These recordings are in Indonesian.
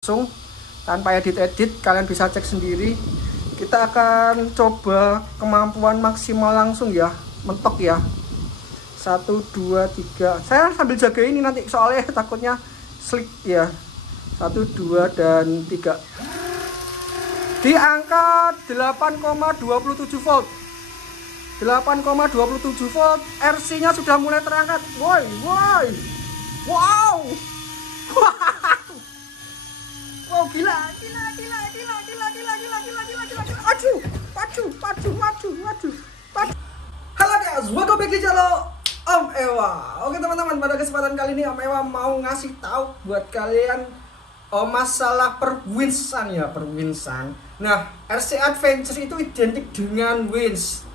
langsung tanpa edit-edit, kalian bisa cek sendiri. Kita akan coba kemampuan maksimal langsung ya, mentok ya. 1 2 3. Saya sambil jaga ini nanti soalnya takutnya slip ya. 1 2 dan 3. Di angka 8,27 volt. 8,27 volt, RC-nya sudah mulai terangkat. Woi, woi. Wow. Wow, gila. Aduh. Halo guys, welcome back di channel Om Ewa. Oke teman-teman, pada kesempatan kali ini Om Ewa mau ngasih tahu buat kalian masalah perwinsan ya, perwinsan. Nah, RC Adventure itu identik dengan wins.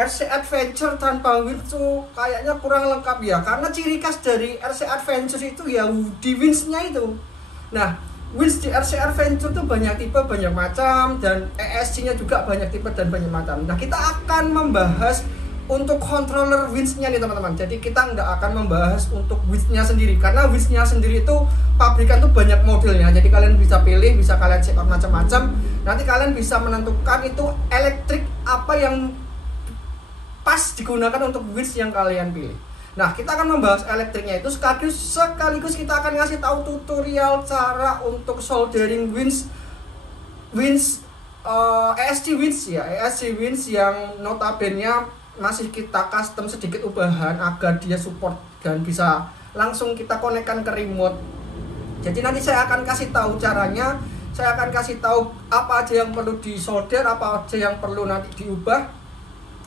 RC Adventure tanpa wins itu kayaknya kurang lengkap ya, karena ciri khas dari RC Adventure itu ya di winsnya itu. Nah, wins di RC Adventure tuh banyak tipe, banyak macam, dan ESC-nya juga banyak tipe dan banyak macam. Nah, kita akan membahas untuk controller winsnya nih teman-teman. Jadi kita nggak akan membahas untuk winsnya sendiri, karena winsnya sendiri itu pabrikan tuh banyak modelnya. Jadi kalian bisa pilih, bisa kalian check out macam-macam. Nanti kalian bisa menentukan itu elektrik apa yang pas digunakan untuk wins yang kalian pilih. Nah, kita akan membahas elektriknya itu sekaligus kita akan ngasih tahu tutorial cara untuk soldering wins ESC wins ya, ESC wins yang notabene masih kita custom sedikit ubahan agar dia support dan bisa langsung kita konekkan ke remote. Jadi nanti saya akan kasih tahu caranya, saya akan kasih tahu apa aja yang perlu disolder, apa aja yang perlu nanti diubah.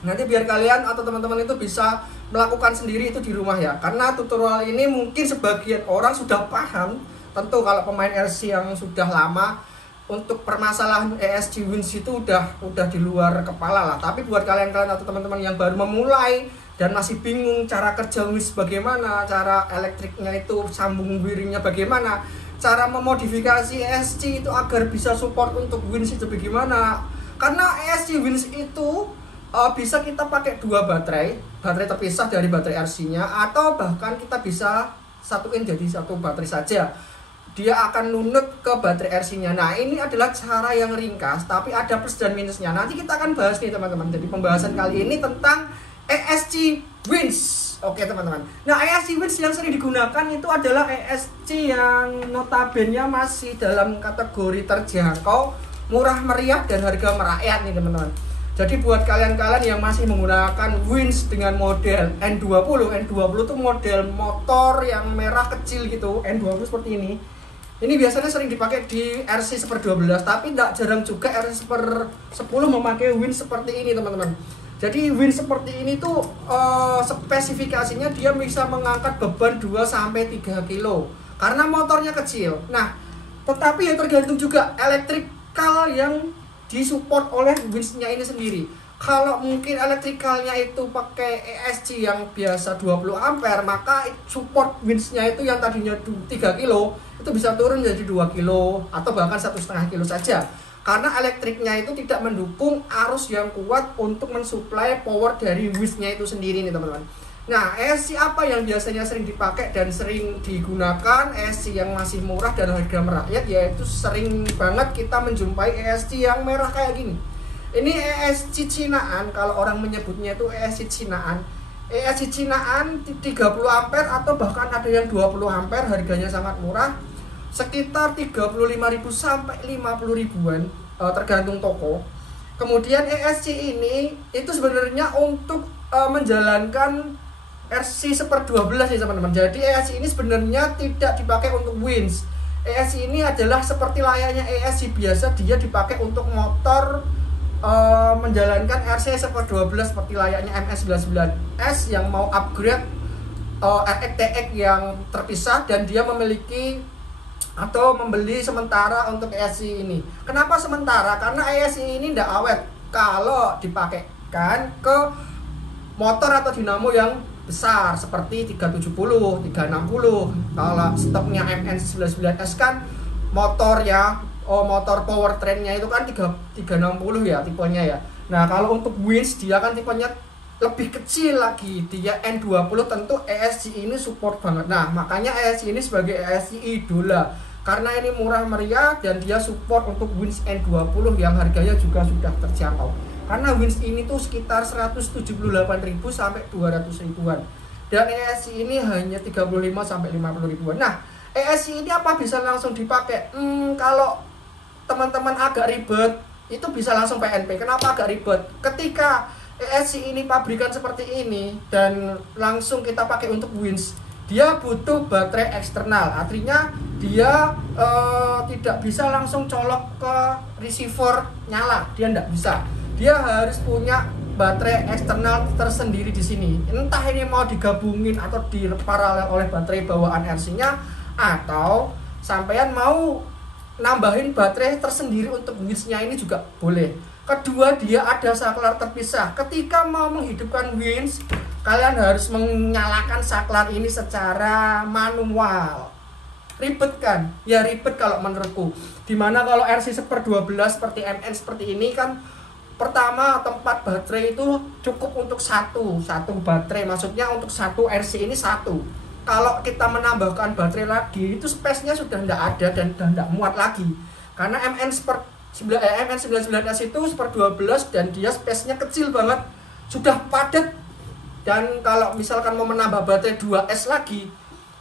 Nanti biar kalian atau teman-teman itu bisa melakukan sendiri itu di rumah ya. Karena tutorial ini mungkin sebagian orang sudah paham. Tentu kalau pemain RC yang sudah lama, untuk permasalahan ESC wins itu udah di luar kepala lah. Tapi buat kalian-kalian atau teman-teman yang baru memulai dan masih bingung cara kerja wins bagaimana, cara elektriknya itu sambung wiringnya bagaimana, cara memodifikasi ESC itu agar bisa support untuk wins itu bagaimana. Karena ESC wins itu bisa kita pakai dua baterai terpisah dari baterai RC-nya, atau bahkan kita bisa satuin jadi satu baterai saja. Dia akan nunut ke baterai RC-nya. Nah, ini adalah cara yang ringkas, tapi ada plus dan minusnya. Nanti kita akan bahas nih teman-teman. Jadi pembahasan kali ini tentang ESC wins. Oke teman-teman. Nah, ESC wins yang sering digunakan itu adalah ESC yang notabene masih dalam kategori terjangkau, murah meriah, dan harga merakyat nih teman-teman. Jadi buat kalian-kalian yang masih menggunakan wins dengan model N20 itu model motor yang merah kecil gitu, N20 seperti ini. Ini biasanya sering dipakai di RC 1/12, tapi tidak jarang juga RC 1/10 memakai wins seperti ini teman-teman. Jadi wins seperti ini tuh spesifikasinya dia bisa mengangkat beban 2-3 kilo karena motornya kecil. Nah, tetapi ya tergantung juga elektrikal yang disupport oleh winsnya ini sendiri. Kalau mungkin elektrikalnya itu pakai ESC yang biasa 20 ampere, maka support winsnya itu yang tadinya 3 kilo itu bisa turun jadi 2 kilo atau bahkan 1,5 kilo saja, karena elektriknya itu tidak mendukung arus yang kuat untuk mensuplai power dari winsnya itu sendiri nih teman-teman. Nah, ESC apa yang biasanya sering dipakai dan sering digunakan? ESC yang masih murah dan harga merakyat, yaitu sering banget kita menjumpai ESC yang merah kayak gini. Ini ESC Cinaan, kalau orang menyebutnya itu ESC Cinaan. ESC Cinaan 30 ampere atau bahkan ada yang 20 ampere, harganya sangat murah, sekitar 35.000 sampai 50.000-an tergantung toko. Kemudian ESC ini itu sebenarnya untuk menjalankan RC 1/12 nih teman-teman. Jadi ESC ini sebenarnya tidak dipakai untuk wins. ESC ini adalah seperti layaknya ESC biasa, dia dipakai untuk motor menjalankan RC 1/12 seperti layaknya MS99S yang mau upgrade RX-TX yang terpisah, dan dia memiliki atau membeli sementara untuk ESC ini. Kenapa sementara? Karena ESC ini tidak awet kalau dipakaikan ke motor atau dinamo yang besar seperti 370, 360. Kalau stoknya MN99S kan motor ya, motor powertrainnya itu kan 360 ya tipenya ya. Nah, kalau untuk wins dia kan tipenya lebih kecil lagi, dia N20, tentu ESC ini support banget. Nah, makanya ESC ini sebagai ESC idola. karena ini murah meriah dan dia support untuk Wins N20 yang harganya juga sudah terjangkau. Karena Wins ini tuh sekitar 178.000 sampai 200 ribuan. Dan ESC ini hanya 35 sampai 50 ribuan. Nah, ESC ini apa bisa langsung dipakai? Kalau teman-teman agak ribet, itu bisa langsung PNP. Kenapa agak ribet? Ketika ESC ini pabrikan seperti ini dan langsung kita pakai untuk Wins, dia butuh baterai eksternal. Artinya dia tidak bisa langsung colok ke receiver nyala, dia tidak bisa. Dia harus punya baterai eksternal tersendiri di sini. Entah ini mau digabungin atau diparalel oleh baterai bawaan RC-nya, atau sampean mau nambahin baterai tersendiri untuk Wins-nya ini juga boleh. Kedua, dia ada saklar terpisah. Ketika mau menghidupkan Wins, kalian harus menyalakan saklar ini secara manual. Ribet kan? Ya ribet kalau menurutku. Dimana kalau RC 1/12 seperti MN seperti ini kan, pertama tempat baterai itu cukup untuk satu baterai. Maksudnya untuk satu RC ini satu. Kalau kita menambahkan baterai lagi, itu space-nya sudah tidak ada dan sudah tidak muat lagi. Karena MN99S itu 1/12 dan dia space-nya kecil banget, sudah padat. Dan kalau misalkan mau menambah baterai 2S lagi,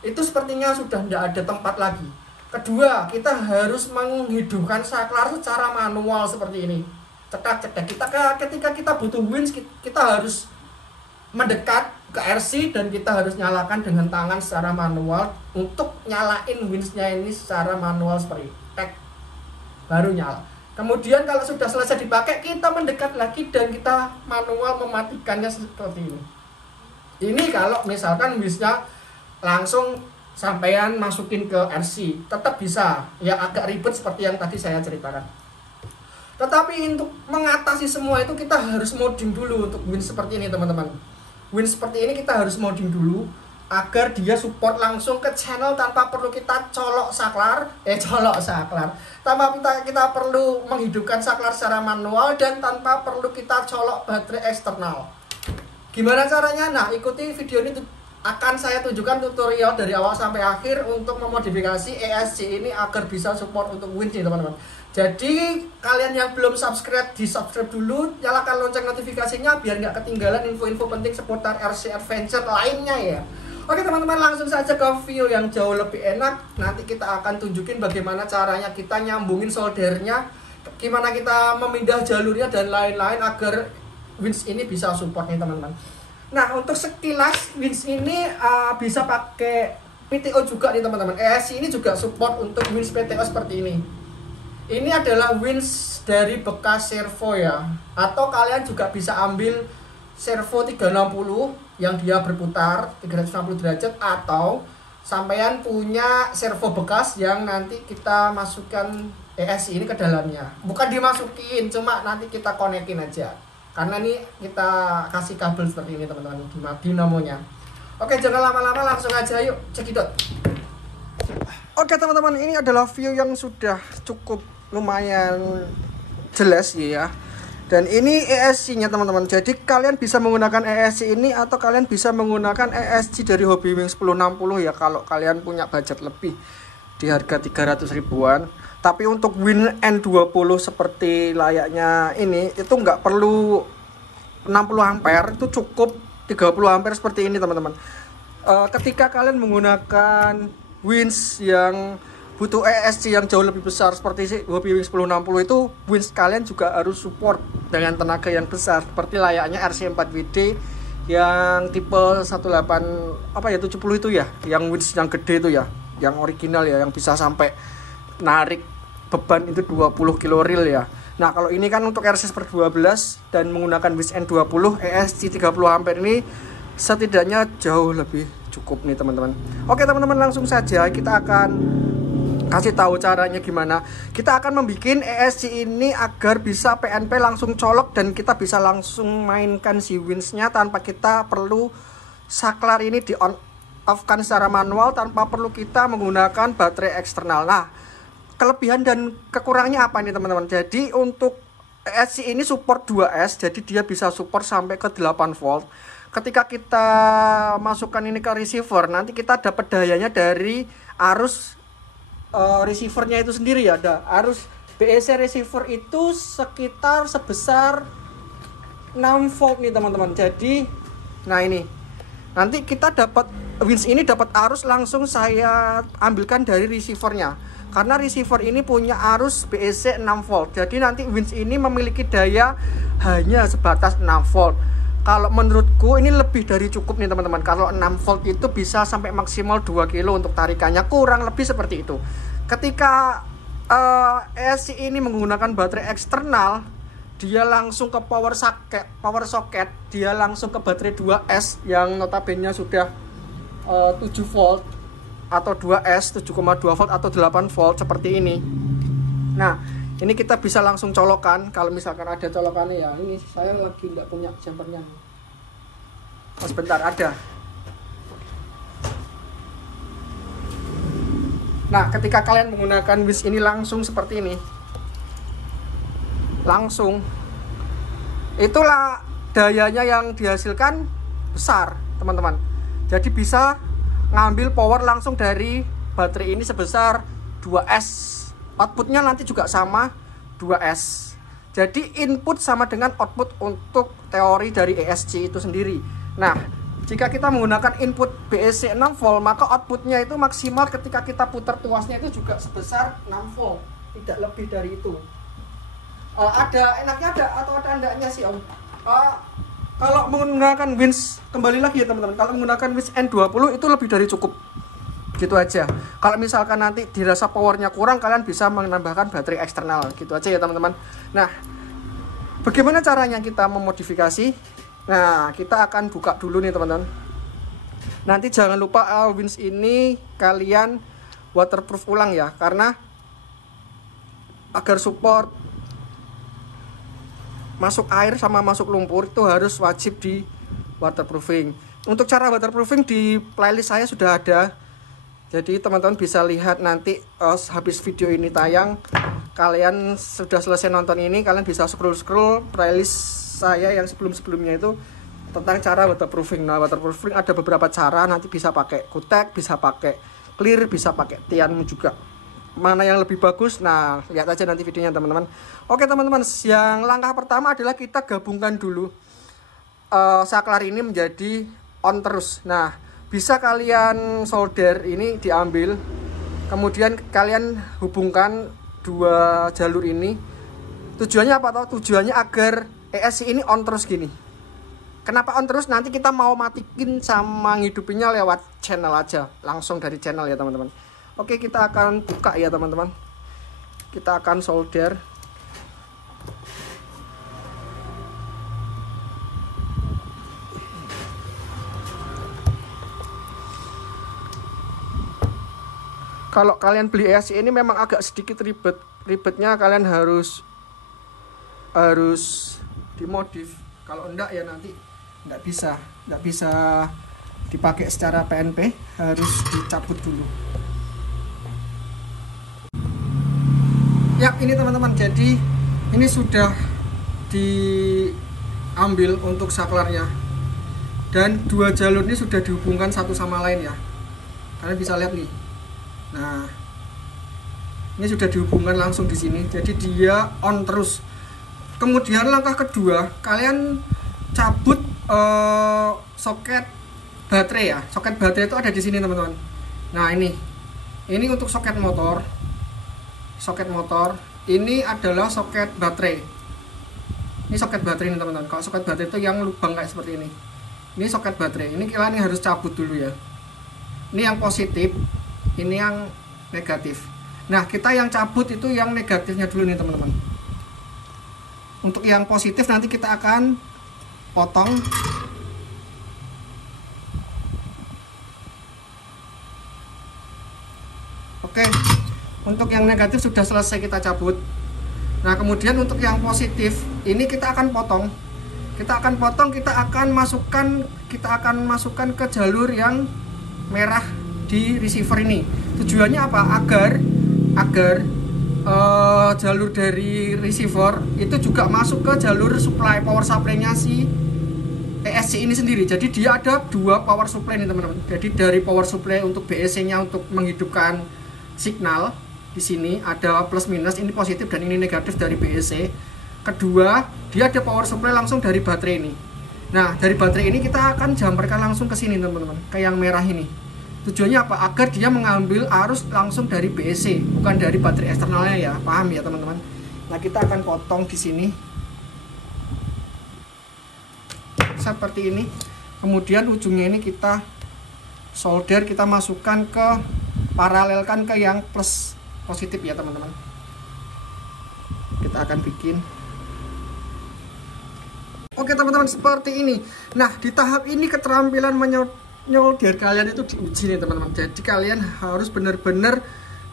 itu sepertinya sudah tidak ada tempat lagi. Kedua, kita harus menghidupkan saklar secara manual seperti ini. Cetak-cetak. Ketika kita butuh Wins, kita harus mendekat ke RC dan kita harus nyalakan dengan tangan secara manual untuk nyalain Wins-nya ini secara manual seperti tek, baru nyala. Kemudian kalau sudah selesai dipakai, kita mendekat lagi dan kita manual mematikannya seperti ini. Ini kalau misalkan Wins-nya langsung sampean masukin ke RC, tetap bisa. Ya agak ribet seperti yang tadi saya ceritakan. Tetapi untuk mengatasi semua itu kita harus modding dulu untuk Wins seperti ini teman-teman. Wins seperti ini kita harus modding dulu agar dia support langsung ke channel tanpa perlu kita colok saklar. Tanpa kita perlu menghidupkan saklar secara manual dan tanpa perlu kita colok baterai eksternal. Gimana caranya? Nah, ikuti video ini, akan saya tunjukkan tutorial dari awal sampai akhir untuk memodifikasi ESC ini agar bisa support untuk Wins nih teman-teman. Jadi kalian yang belum subscribe, di subscribe dulu, nyalakan lonceng notifikasinya biar nggak ketinggalan info-info penting seputar RC Adventure lainnya ya. Oke teman-teman, langsung saja ke video yang jauh lebih enak. Nanti kita akan tunjukin bagaimana caranya kita nyambungin soldernya, gimana kita memindah jalurnya dan lain-lain agar Wins ini bisa support nih teman-teman. Nah, untuk sekilas Wins ini bisa pakai PTO juga nih teman-teman. ESC ini juga support untuk Wins PTO seperti ini. Ini adalah Wins dari bekas servo ya. Atau kalian juga bisa ambil servo 360 yang dia berputar 360 derajat, atau sampean punya servo bekas yang nanti kita masukkan ESC ini ke dalamnya. Bukan dimasukin, cuma nanti kita konekin aja. Karena ini kita kasih kabel seperti ini teman-teman di dinamonya. Oke, jangan lama-lama, langsung aja yuk cekidot. Oke teman-teman, ini adalah view yang sudah cukup lumayan jelas ya. Dan ini ESC-nya teman-teman. Jadi kalian bisa menggunakan ESC ini atau kalian bisa menggunakan ESC dari Hobbywings 1060 ya, kalau kalian punya budget lebih di harga 300 ribuan. Tapi untuk Wins N20 seperti layaknya ini, itu nggak perlu 60 ampere, itu cukup 30 ampere seperti ini teman-teman. Ketika kalian menggunakan Wins yang butuh ESC yang jauh lebih besar seperti Hobbywings 1060, itu Wins kalian juga harus support dengan tenaga yang besar seperti layaknya RC4WD yang tipe 70 itu ya, yang Wins yang gede itu ya, yang original ya, yang bisa sampai narik beban itu 20 kilo reel ya. Nah, kalau ini kan untuk RC 1/12 dan menggunakan Wins N20, ESC 30 ampere ini setidaknya jauh lebih cukup nih teman-teman. Oke teman-teman, langsung saja kita akan kasih tahu caranya gimana. Kita akan membuat ESC ini agar bisa PNP langsung colok dan kita bisa langsung mainkan si Wins-nya tanpa kita perlu saklar ini di on off kan secara manual, tanpa perlu kita menggunakan baterai eksternal. Nah, kelebihan dan kekurangannya apa nih teman-teman? Jadi untuk ESC ini support 2S, jadi dia bisa support sampai ke 8 volt. Ketika kita masukkan ini ke receiver, nanti kita dapat dayanya dari arus receivernya itu sendiri ya. Ada arus BEC receiver itu sekitar sebesar 6 volt nih teman-teman. Jadi nah ini nanti kita dapat winch ini dapat arus langsung saya ambilkan dari receivernya, karena receiver ini punya arus BEC 6 volt. Jadi nanti winch ini memiliki daya hanya sebatas 6 volt. Kalau menurutku ini lebih dari cukup nih teman-teman. Kalau 6 volt itu bisa sampai maksimal 2 kilo untuk tarikannya, kurang lebih seperti itu. Ketika ESC ini menggunakan baterai eksternal, dia langsung ke power socket, dia langsung ke baterai 2S yang notabene sudah 7 volt atau 2S 7,2 volt atau 8 volt seperti ini. Nah, ini kita bisa langsung colokan. Kalau misalkan ada colokannya ya, ini saya lagi nggak punya jumpernya. Oh, sebentar ada. Nah, ketika kalian menggunakan winch ini langsung seperti ini, langsung, itulah dayanya yang dihasilkan besar teman-teman. Jadi bisa ngambil power langsung dari baterai ini sebesar 2S. Outputnya nanti juga sama 2S. Jadi input sama dengan output untuk teori dari ESC itu sendiri. Nah, jika kita menggunakan input BEC 6 volt, maka outputnya itu maksimal ketika kita putar tuasnya itu juga sebesar 6 volt, tidak lebih dari itu. Ada enaknya atau ada enggaknya sih Om. Kalau menggunakan winch, kembali lagi ya teman-teman, kalau menggunakan winch N20 itu lebih dari cukup, gitu aja. Kalau misalkan nanti dirasa powernya kurang, kalian bisa menambahkan baterai eksternal, gitu aja ya teman-teman. Nah, bagaimana caranya kita memodifikasi? Nah, kita akan buka dulu nih teman-teman. Nanti jangan lupa winch ini kalian waterproof ulang ya, karena agar support masuk air sama masuk lumpur itu harus wajib di waterproofing. Untuk cara waterproofing di playlist saya sudah ada. Jadi teman-teman bisa lihat nanti habis video ini tayang, kalian sudah selesai nonton ini, kalian bisa scroll playlist saya yang sebelum-sebelumnya itu tentang cara waterproofing. Nah, waterproofing ada beberapa cara, nanti bisa pakai kutek, bisa pakai clear, bisa pakai tianmu juga. Mana yang lebih bagus? Nah, lihat aja nanti videonya teman-teman. Oke teman-teman, yang langkah pertama adalah kita gabungkan dulu saklar ini menjadi on terus. Nah, bisa kalian solder ini diambil, kemudian kalian hubungkan dua jalur ini. Tujuannya apa tau? Tujuannya agar ESC ini on terus gini. Kenapa on terus? Nanti kita mau matikin sama ngidupinnya lewat channel aja, langsung dari channel ya teman-teman. Oke, kita akan buka ya teman-teman. Kita akan solder. Kalau kalian beli ESC ini memang agak sedikit ribetnya, kalian harus dimodif. Kalau enggak ya nanti enggak bisa dipakai secara PNP, harus dicabut dulu. Ya, ini teman-teman, jadi ini sudah diambil untuk saklarnya, dan dua jalur ini sudah dihubungkan satu sama lain ya. Kalian bisa lihat nih. Nah, ini sudah dihubungkan langsung di sini, jadi dia on terus. Kemudian langkah kedua, kalian cabut soket baterai ya. Soket baterai itu ada di sini teman-teman. Nah, ini untuk soket motor. Soket motor ini adalah soket baterai. Ini soket baterai ini teman-teman. Kalau soket baterai itu yang lubang kayak seperti ini. Ini soket baterai. Ini kalian harus cabut dulu ya. Ini yang positif, ini yang negatif. Nah, kita yang cabut itu yang negatifnya dulu nih teman-teman. Untuk yang positif nanti kita akan potong. Oke, untuk yang negatif sudah selesai kita cabut. Nah, kemudian untuk yang positif ini kita akan potong. Kita akan masukkan ke jalur yang merah di receiver ini. Tujuannya apa? Agar jalur dari receiver itu juga masuk ke jalur supply, power supply-nya si ESC ini sendiri. Jadi dia ada dua power supply nih teman-teman. Jadi dari power supply untuk BEC-nya untuk menghidupkan signal di sini, ada plus minus, ini positif dan ini negatif dari BEC. Kedua, dia ada power supply langsung dari baterai ini. Nah, dari baterai ini kita akan jumperkan langsung ke sini teman-teman, ke yang merah ini. Tujuannya apa? Agar dia mengambil arus langsung dari BEC, bukan dari baterai eksternalnya ya. Paham ya teman-teman? Nah, kita akan potong di sini seperti ini. Kemudian ujungnya ini kita solder, kita masukkan ke, paralelkan ke yang plus positif ya teman-teman. Kita akan bikin. Oke teman-teman, seperti ini. Nah, di tahap ini keterampilan menyolder kalian itu diuji nih teman-teman. Jadi kalian harus benar-benar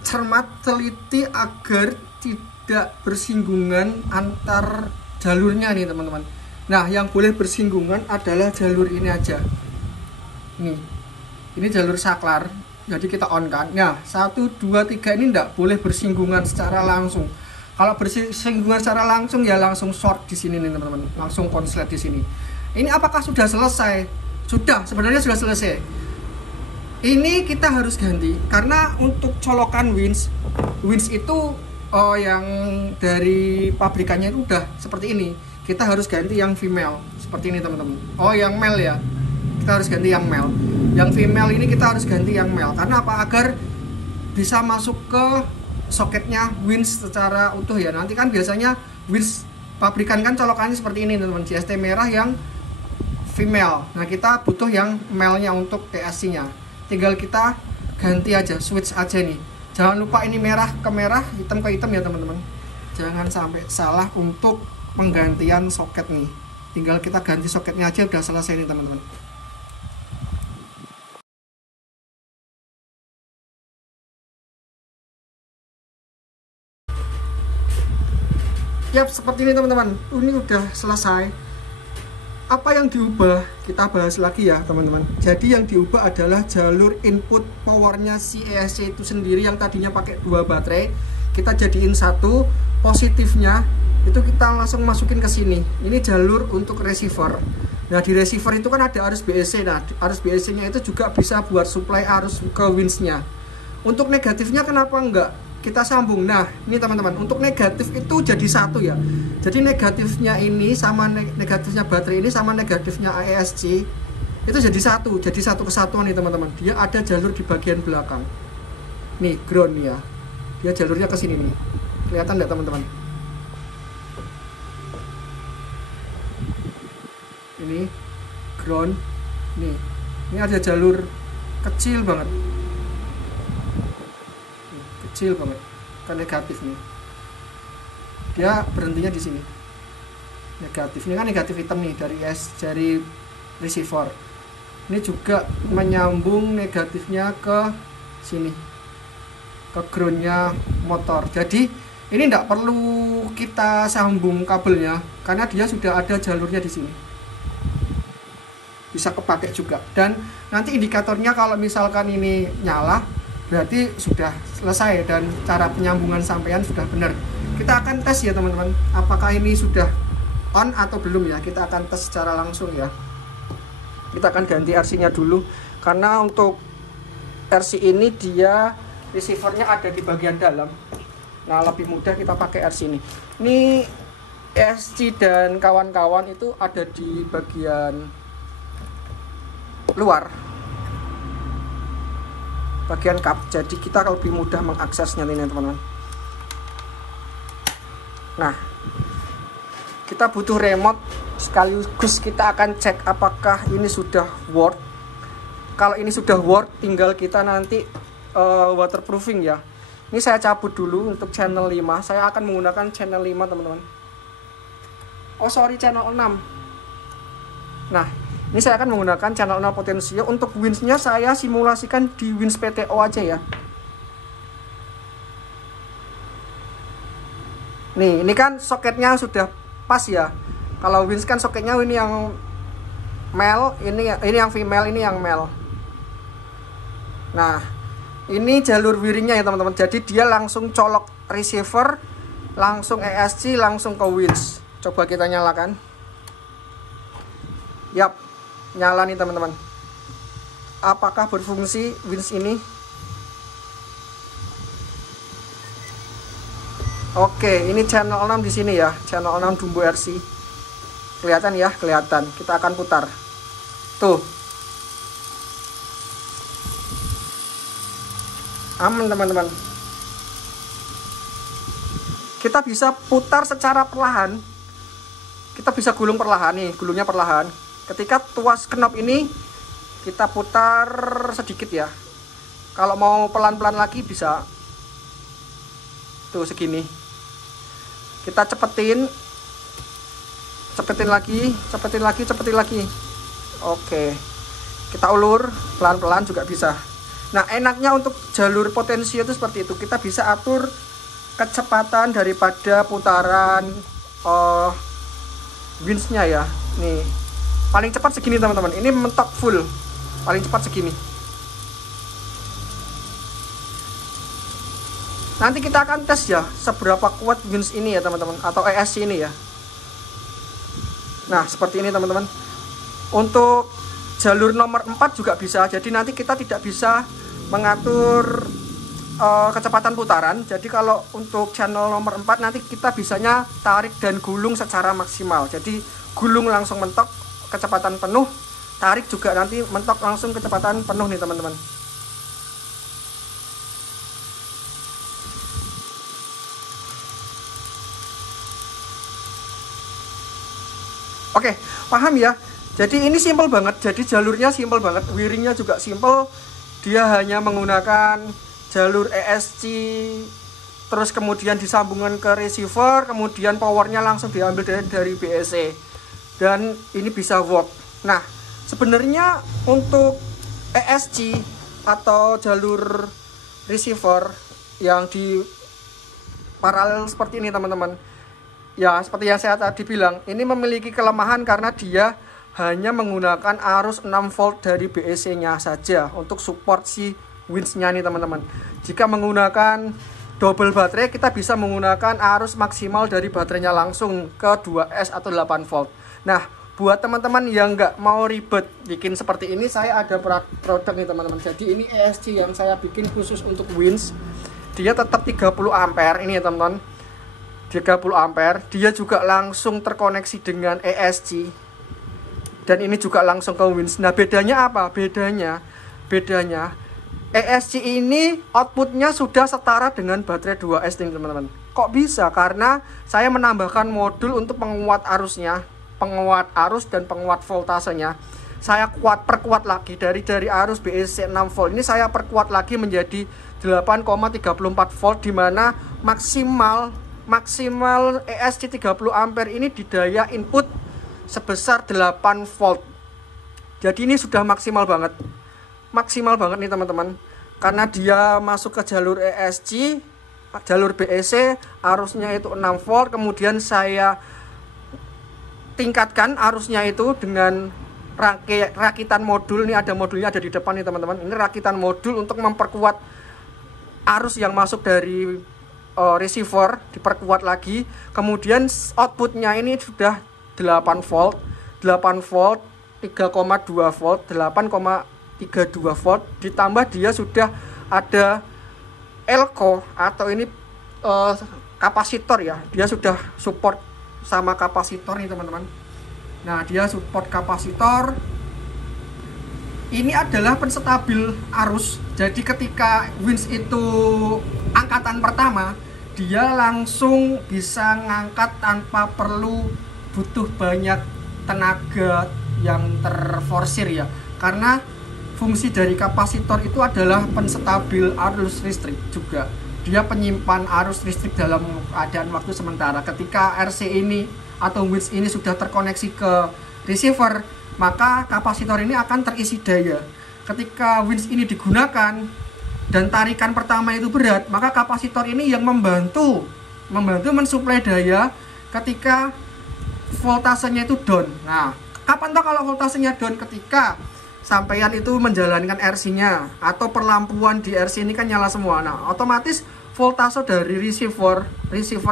cermat, teliti agar tidak bersinggungan antar jalurnya nih teman-teman. Nah, yang boleh bersinggungan adalah jalur ini aja. Nih, ini jalur saklar. Jadi kita on kan. Nah, 1, 2, 3 ini tidak boleh bersinggungan secara langsung. Kalau bersinggungan secara langsung ya langsung short di sini nih teman-teman. Langsung konslet di sini. Ini apakah sudah selesai? Sudah, sebenarnya sudah selesai. Ini kita harus ganti karena untuk colokan winch itu yang dari pabrikannya itu udah seperti ini. Kita harus ganti yang female seperti ini teman-teman. Yang male ya, kita harus ganti yang male. Yang female ini kita harus ganti yang male. Karena apa? Agar bisa masuk ke soketnya winch secara utuh ya. Nanti kan biasanya winch pabrikan kan colokannya seperti ini teman-teman, CST merah yang female. Nah, kita butuh yang male-nya untuk TSC nya. Tinggal kita ganti aja, switch aja nih. Jangan lupa ini merah ke merah, hitam ke hitam ya teman-teman. Jangan sampai salah untuk penggantian soket nih. Tinggal kita ganti soketnya aja, udah selesai nih teman-teman. Yap, seperti ini teman-teman. Ini udah selesai. Apa yang diubah? Kita bahas lagi ya teman-teman. Jadi yang diubah adalah jalur input powernya si ESC itu sendiri, yang tadinya pakai 2 baterai. Kita jadiin 1, positifnya itu kita langsung masukin ke sini. Ini jalur untuk receiver. Nah, di receiver itu kan ada arus BEC. Nah, arus BEC-nya itu juga bisa buat supply arus ke winch-nya. Untuk negatifnya kenapa enggak kita sambung? Nah, ini teman-teman, untuk negatif itu jadi 1 ya. Jadi negatifnya ini sama negatifnya baterai ini sama negatifnya AESC itu jadi 1. Jadi satu kesatuan nih teman-teman. Dia ada jalur di bagian belakang. Nih, ground ya. Dia jalurnya ke sini nih. Kelihatan enggak teman-teman? Ini ground. Nih, ini ada jalur kecil banget, kecil banget ke negatif nih. Dia berhentinya di sini. Negatif ini kan negatif hitam nih dari receiver. Ini juga menyambung negatifnya ke sini, ke groundnya motor. Jadi ini tidak perlu kita sambung kabelnya karena dia sudah ada jalurnya di sini. Bisa kepakai juga. Dan nanti indikatornya kalau misalkan ini nyala berarti sudah selesai dan cara penyambungan sampean sudah benar. Kita akan tes ya teman-teman, apakah ini sudah on atau belum ya. Kita akan tes secara langsung ya. Kita akan ganti RC nya dulu karena untuk RC ini dia receivernya ada di bagian dalam. Nah, lebih mudah kita pakai RC ini. Ini ESC dan kawan-kawan itu ada di bagian luar, bagian kap. Jadi kita lebih mudah mengaksesnya nih teman-teman. Nah, kita butuh remote, sekaligus kita akan cek apakah ini sudah work. Kalau ini sudah work, tinggal kita nanti waterproofing ya. Ini saya cabut dulu untuk channel 5. Saya akan menggunakan channel 5 teman-teman. Channel 6. Nah, ini saya akan menggunakan channel 0 potensio. Untuk winch-nya saya simulasikan di winch PTO aja ya. Nih, ini kan soketnya sudah pas ya. Kalau winch kan soketnya ini yang male, ini yang female, ini yang male. Nah, ini jalur wiringnya ya teman-teman. Jadi dia langsung colok receiver, langsung ESC, langsung ke winch. Coba kita nyalakan. Yap, nyala nih teman-teman. Apakah berfungsi winch ini? Oke, ini channel 6 di sini ya, channel 6 Dumbo RC. Kelihatan ya, kelihatan. Kita akan putar. Tuh. Aman teman-teman. Kita bisa putar secara perlahan. Kita bisa gulung perlahan nih, gulungnya perlahan. Ketika tuas knop ini kita putar sedikit ya. Kalau mau pelan-pelan lagi bisa. Tuh segini. Kita cepetin lagi. Oke, kita ulur pelan-pelan juga bisa. Nah, enaknya untuk jalur potensio itu seperti itu. Kita bisa atur kecepatan daripada putaran winch-nya ya. Nih, paling cepat segini teman-teman. Ini mentok full, paling cepat segini. Nanti kita akan tes ya seberapa kuat winch ini ya teman-teman, atau ESC ini ya. Nah, seperti ini teman-teman. Untuk jalur nomor 4 juga bisa. Jadi nanti kita tidak bisa mengatur kecepatan putaran. Jadi kalau untuk channel nomor 4 nanti kita bisanya tarik dan gulung secara maksimal. Jadi gulung langsung mentok kecepatan penuh, tarik juga nanti mentok langsung kecepatan penuh nih teman-teman. Oke, paham ya? Jadi ini simple banget. Jadi jalurnya simple banget, wiringnya juga simple. Dia hanya menggunakan jalur ESC, terus kemudian disambungkan ke receiver, kemudian powernya langsung diambil dari BSC. Dan ini bisa work. Nah, sebenarnya untuk ESC atau jalur receiver yang di paralel seperti ini teman-teman, ya seperti yang saya tadi bilang, ini memiliki kelemahan karena dia hanya menggunakan arus 6 volt dari BSC nya saja untuk support si winch nya nih teman-teman. Jika menggunakan double baterai, kita bisa menggunakan arus maksimal dari baterainya langsung ke 2S atau 8 volt. Nah, buat teman-teman yang nggak mau ribet bikin seperti ini, saya ada produk nih teman-teman. Jadi ini ESC yang saya bikin khusus untuk winch. Dia tetap 30 ampere ini ya teman-teman, 30 ampere. Dia juga langsung terkoneksi dengan ESC, dan ini juga langsung ke winch. Nah, bedanya apa? Bedanya ESC ini outputnya sudah setara dengan baterai 2S nih teman-teman. Kok bisa? Karena saya menambahkan modul untuk penguat arusnya, penguat arus dan penguat voltasenya. Saya perkuat lagi dari arus BSC 6 volt ini, saya perkuat lagi menjadi 8,34 volt, dimana maksimal ESC 30 ampere ini di daya input sebesar 8 volt. Jadi ini sudah maksimal banget nih teman-teman, karena dia masuk ke jalur ESC, jalur BSC arusnya itu 6 volt. Kemudian saya tingkatkan arusnya itu dengan rakitan modul. Ini ada modulnya, ada di depan nih teman-teman. Ini rakitan modul untuk memperkuat arus yang masuk dari receiver, diperkuat lagi. Kemudian outputnya ini sudah 8 volt, 3,2 volt, 8,32 volt. Ditambah dia sudah ada elko atau ini kapasitor ya. Dia sudah support sama kapasitor nih teman-teman. Nah, dia support kapasitor. Ini adalah penstabil arus. Jadi ketika winch itu angkatan pertama, dia langsung bisa ngangkat tanpa perlu butuh banyak tenaga yang terforsir ya. Karena fungsi dari kapasitor itu adalah penstabil arus listrik juga. Dia penyimpan arus listrik dalam keadaan waktu sementara. Ketika RC ini atau winch ini sudah terkoneksi ke receiver, maka kapasitor ini akan terisi daya. Ketika winch ini digunakan dan tarikan pertama itu berat, maka kapasitor ini yang membantu mensuplai daya ketika voltasenya itu down. Nah, kapan toh kalau voltasenya down? Ketika sampean itu menjalankan RC-nya atau perlampuan di RC ini kan nyala semua. Nah, otomatis voltase dari receiver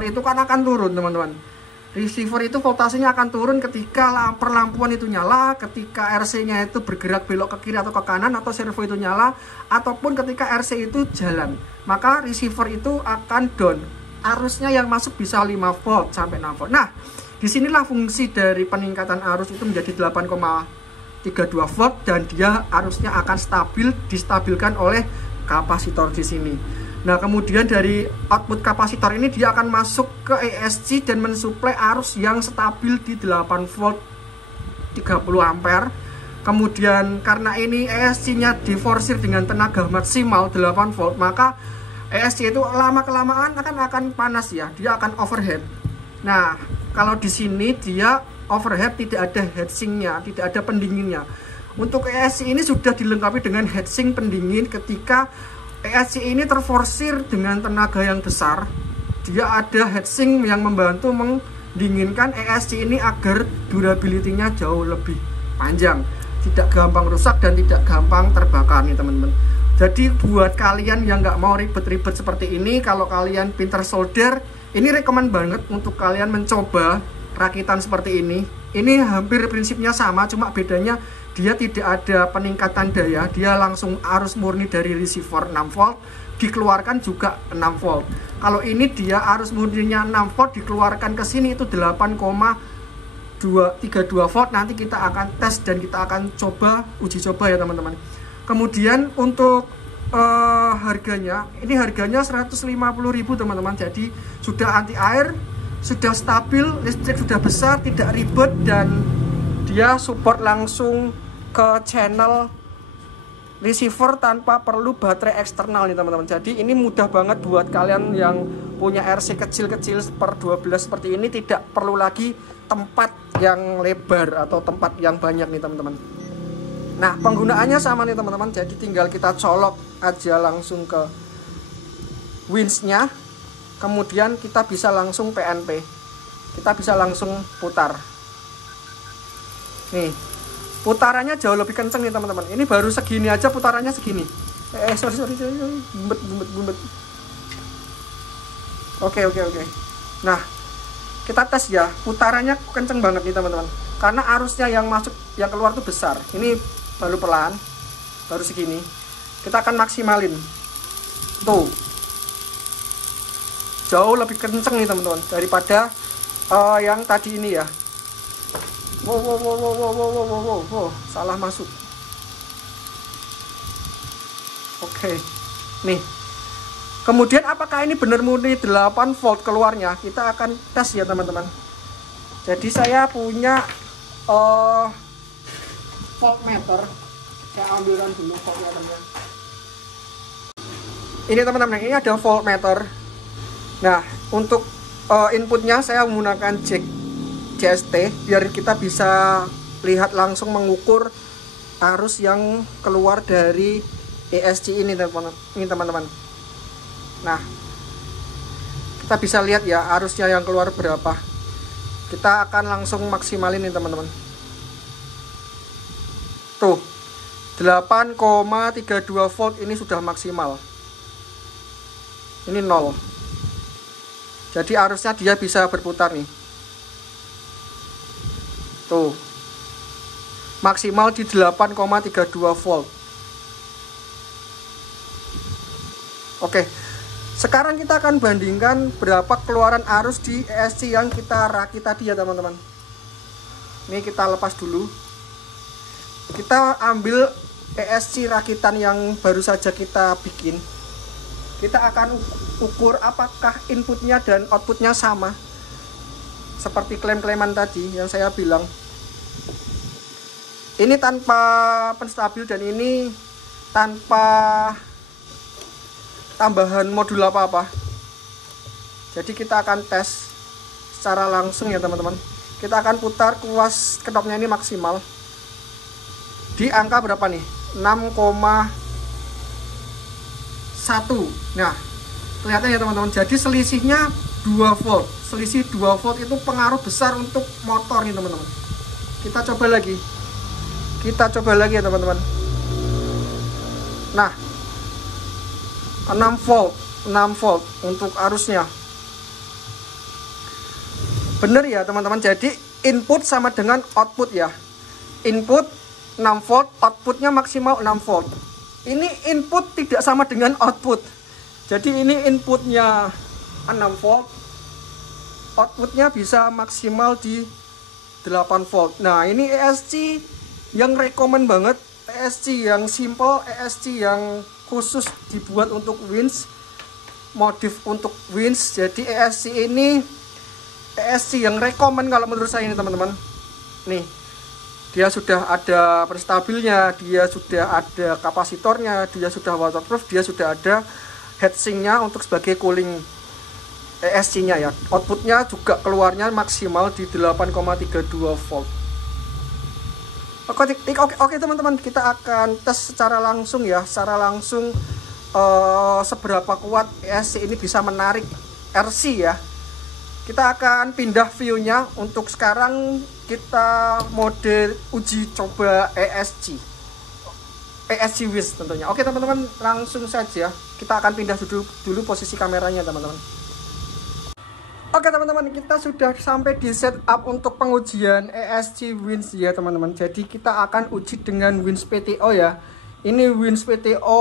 itu kan akan turun teman-teman. Receiver itu voltasenya akan turun ketika perlampuan itu nyala, ketika RC-nya itu bergerak belok ke kiri atau ke kanan, atau servo itu nyala, ataupun ketika RC itu jalan. Maka receiver itu akan down. arusnya yang masuk bisa 5 volt sampai 6 volt. Nah, disinilah fungsi dari peningkatan arus itu menjadi 8,32 volt dan dia arusnya akan stabil, distabilkan oleh kapasitor di sini. Nah, kemudian dari output kapasitor ini dia akan masuk ke ESC dan mensuplai arus yang stabil di 8 volt 30 ampere. Kemudian karena ini ESC-nya diforsir dengan tenaga maksimal 8 volt, maka ESC itu lama-kelamaan akan panas ya, dia akan overheat. Nah, kalau di sini dia overheat, tidak ada heatsinknya, tidak ada pendinginnya. Untuk ESC ini sudah dilengkapi dengan heatsink pendingin. Ketika ESC ini terforsir dengan tenaga yang besar, dia ada heatsink yang membantu mendinginkan ESC ini agar durability-nya jauh lebih panjang, tidak gampang rusak dan tidak gampang terbakar nih teman-teman. Jadi buat kalian yang nggak mau ribet-ribet seperti ini, kalau kalian pinter solder, ini rekomen banget untuk kalian mencoba rakitan seperti ini. Ini hampir prinsipnya sama, cuma bedanya dia tidak ada peningkatan daya, dia langsung arus murni dari receiver 6 volt, dikeluarkan juga 6 volt. Kalau ini dia arus murninya 6 volt, dikeluarkan ke sini itu 8,32 volt. Nanti kita akan tes dan kita akan uji coba ya teman-teman. Kemudian untuk harganya, ini harganya 150.000 teman-teman. Jadi sudah anti air, sudah stabil, listrik sudah besar, tidak ribet, dan dia support langsung ke channel receiver tanpa perlu baterai eksternal nih teman-teman. Jadi ini mudah banget buat kalian yang punya RC kecil-kecil per 12 seperti ini, tidak perlu lagi tempat yang lebar atau tempat yang banyak nih teman-teman. Nah, penggunaannya sama nih teman-teman. Jadi tinggal kita colok aja langsung ke winch-nya. Kemudian kita bisa langsung PNP. Kita bisa langsung putar. Nih, putarannya jauh lebih kenceng nih teman-teman. Ini baru segini aja putarannya segini. Sorry. Bumbet. Oke. Nah, kita tes ya. Putarannya kenceng banget nih teman-teman. Karena arusnya yang masuk, yang keluar tuh besar. Ini baru pelan, baru segini. Kita akan maksimalin. Tuh. Jauh lebih kenceng nih teman-teman daripada yang tadi ini ya. Wow, salah masuk. Oke. Nih. Kemudian apakah ini benar murni 8 volt keluarnya? Kita akan tes ya teman-teman. Jadi saya punya voltmeter. Saya ambilkan dulu voltmeternya. Ini teman-teman, ini ada voltmeter. Nah, untuk inputnya saya menggunakan jack CST biar kita bisa lihat langsung mengukur arus yang keluar dari ESC ini teman-teman. Nah, kita bisa lihat ya arusnya yang keluar berapa. Kita akan langsung maksimalin nih teman-teman. Tuh, 8,32 volt ini sudah maksimal. Ini 0. Jadi arusnya dia bisa berputar nih. Tuh, maksimal di 8,32 volt. Oke, sekarang kita akan bandingkan berapa keluaran arus di ESC yang kita rakit tadi ya teman-teman. Ini kita lepas dulu. Kita ambil ESC rakitan yang baru saja kita bikin. Kita akan ukur apakah inputnya dan outputnya sama seperti klaim-klaiman tadi yang saya bilang. Ini tanpa penstabil dan ini tanpa tambahan modul apa-apa. Jadi kita akan tes secara langsung ya teman-teman. Kita akan putar kuas knopnya ini maksimal di angka berapa nih? 6,1. Nah, kelihatan ya teman-teman. Jadi selisihnya 2 volt. Selisih 2 volt itu pengaruh besar untuk motor nih teman-teman. Kita coba lagi ya teman-teman. Nah, 6 volt untuk arusnya. Bener ya teman-teman. Jadi input sama dengan output ya. Input 6 volt, outputnya maksimal 6 volt. Ini input tidak sama dengan output. Jadi ini inputnya 6 volt, outputnya bisa maksimal di 8 volt. Nah ini ESC yang rekomen banget, ESC yang simple, ESC yang khusus dibuat untuk winch, modif untuk winch. Jadi ESC ini ESC yang rekomen kalau menurut saya ini teman-teman. Nih, dia sudah ada prestabilnya, dia sudah ada kapasitornya, dia sudah waterproof, dia sudah ada heatsinknya untuk sebagai cooling ESC-nya ya. Outputnya juga keluarnya maksimal di 8,32 volt. Oke teman-teman, kita akan tes secara langsung ya, secara langsung seberapa kuat ESC ini bisa menarik RC ya. Kita akan pindah view-nya. Untuk sekarang kita mode uji coba ESC winch tentunya. Oke teman-teman, langsung saja kita akan pindah dulu posisi kameranya teman-teman. Oke teman-teman, kita sudah sampai di setup untuk pengujian ESC winch ya teman-teman. Jadi kita akan uji dengan winch PTO ya. Ini winch PTO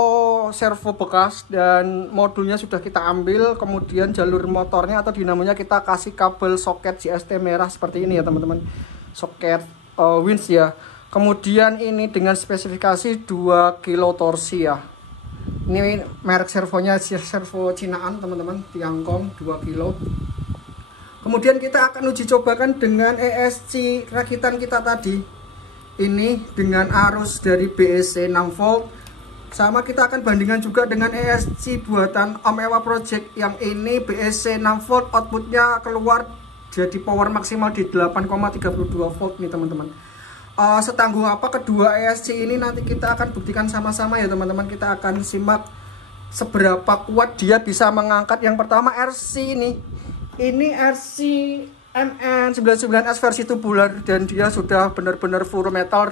servo bekas dan modulnya sudah kita ambil. Kemudian jalur motornya atau dinamonya kita kasih kabel soket JST merah seperti ini ya teman-teman. Soket winch ya. Kemudian ini dengan spesifikasi 2 kilo torsi ya. Ini merek servonya servo Cinaan teman-teman, Tiangkong 2 kilo. Kemudian kita akan uji cobakan dengan ESC rakitan kita tadi. Ini dengan arus dari BEC 6 volt. Sama kita akan bandingkan juga dengan ESC buatan Om Ewa Project. Yang ini BEC 6 volt, outputnya keluar jadi power maksimal di 8,32 volt nih teman-teman. Setangguh apa kedua ESC ini nanti kita akan buktikan sama-sama ya teman-teman. Kita akan simak seberapa kuat dia bisa mengangkat. Yang pertama RC ini RC MN99S versi tubular, dan dia sudah benar-benar full metal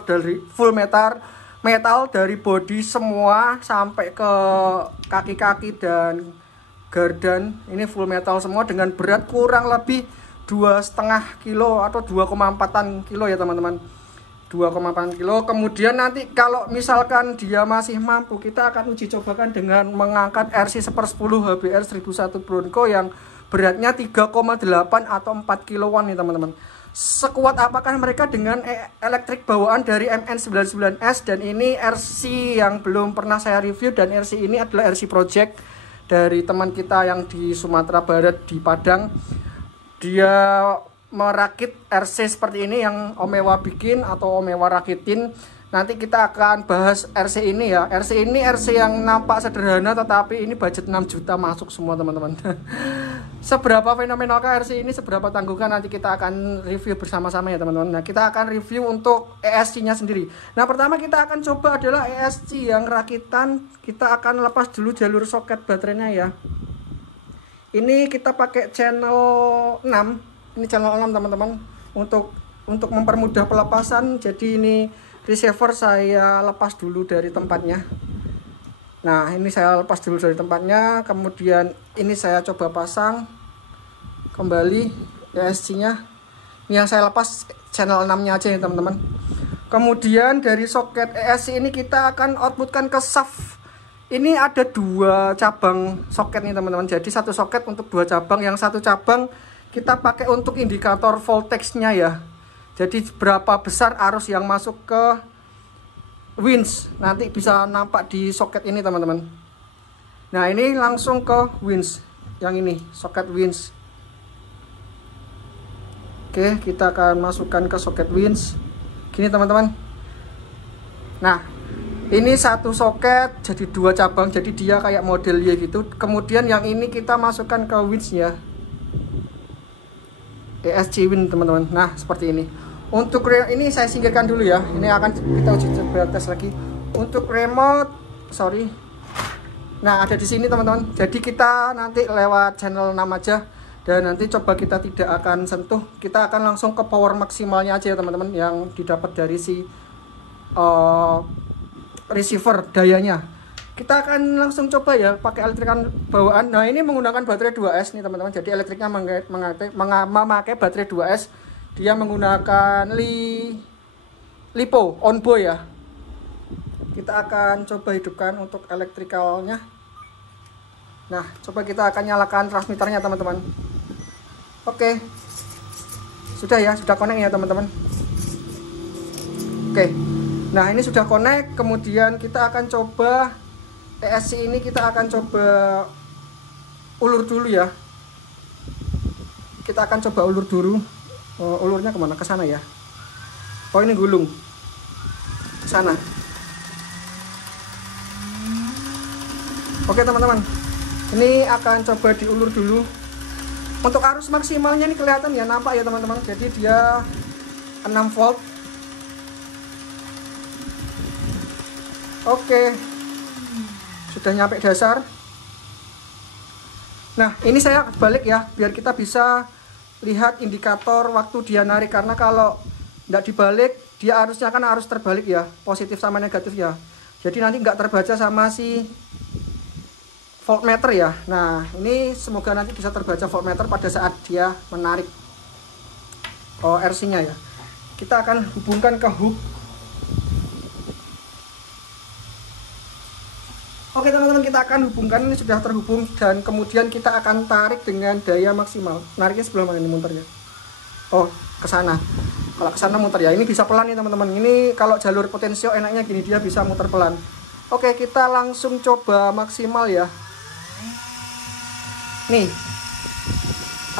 dari body semua sampai ke kaki-kaki dan gardan. Ini full metal semua dengan berat kurang lebih 2,5 kilo atau 2,4 kilo ya teman-teman. 2,8 kilo. Kemudian nanti kalau misalkan dia masih mampu, kita akan uji cobakan dengan mengangkat RC 1/10 HBR 1001 Bronco yang beratnya 3,8 atau 4 kiloan nih teman-teman. Sekuat apakah mereka dengan elektrik bawaan dari MN99S? Dan ini RC yang belum pernah saya review, dan RC ini adalah RC Project dari teman kita yang di Sumatera Barat di Padang. Dia merakit RC seperti ini yang Om Ewa bikin atau Om Ewa rakitin. Nanti kita akan bahas RC ini ya. RC ini RC yang nampak sederhana, tetapi ini budget 6 juta masuk semua teman-teman. Seberapa fenomenalkah RC ini, seberapa tangguhkan, nanti kita akan review bersama-sama ya teman-teman. Nah, kita akan review untuk ESC-nya sendiri. Nah, pertama kita akan coba adalah ESC yang rakitan. Kita akan lepas dulu jalur soket baterainya ya. Ini kita pakai channel 6. Ini channel 6 teman-teman, untuk mempermudah pelepasan. Jadi ini receiver saya lepas dulu dari tempatnya. Nah, ini saya lepas dulu dari tempatnya. Kemudian ini saya coba pasang kembali ESC-nya. Ini yang saya lepas channel 6-nya aja ya teman-teman. Kemudian dari soket ESC ini kita akan outputkan ke shaft. Ini ada 2 cabang soket nih teman-teman. Jadi satu soket untuk 2 cabang. Yang satu cabang kita pakai untuk indikator voltage-nya ya. Jadi berapa besar arus yang masuk ke winch, nanti bisa nampak di soket ini teman-teman. Nah, ini langsung ke winch. Yang ini soket winch. Oke, kita akan masukkan ke soket winch. Gini teman-teman. Nah, ini satu soket jadi 2 cabang, jadi dia kayak model Y gitu. Kemudian yang ini kita masukkan ke winch-nya. ESC winch teman-teman. Nah, seperti ini. Untuk ini saya singkirkan dulu ya. Ini akan kita uji coba tes lagi. Untuk remote, sorry. Nah, ada di sini teman-teman. Jadi kita nanti lewat channel 6 aja, dan nanti coba kita tidak akan sentuh. Kita akan langsung ke power maksimalnya aja ya teman-teman, yang didapat dari si receiver dayanya. Kita akan langsung coba ya pakai elektrikan bawaan. Nah, ini menggunakan baterai 2S nih teman-teman. Jadi elektriknya memakai baterai 2S. Dia menggunakan LiPo onboard ya. Kita akan coba hidupkan untuk elektrikalnya. Nah, coba kita akan nyalakan transmitternya teman-teman. Oke, sudah ya, sudah connect ya teman-teman. Oke, nah ini sudah connect. Kemudian kita akan coba ESC ini, kita akan coba ulur dulu ya. Kita akan coba ulur dulu. Ulurnya kemana? Ke sana ya. Oh, ini gulung ke sana. Oke teman-teman, ini akan coba diulur dulu. Untuk arus maksimalnya ini kelihatan ya, nampak ya teman-teman. Jadi dia 6 volt. Oke, sudah nyampe dasar. Nah, ini saya balik ya, biar kita bisa lihat indikator waktu dia narik. Karena kalau tidak dibalik, dia arusnya kan arus terbalik ya, positif sama negatif ya. Jadi nanti nggak terbaca sama si voltmeter ya. Nah, ini semoga nanti bisa terbaca voltmeter pada saat dia menarik RC-nya ya. Kita akan hubungkan ke hook. Oke teman-teman, kita akan hubungkan, ini sudah terhubung, dan kemudian kita akan tarik dengan daya maksimal. Nariknya sebelah mana ini muternya? Oh, ke sana. Kalau ke sana muter ya. Ini bisa pelan nih teman-teman. Ini kalau jalur potensio enaknya gini, dia bisa muter pelan. Oke, kita langsung coba maksimal ya. Nih.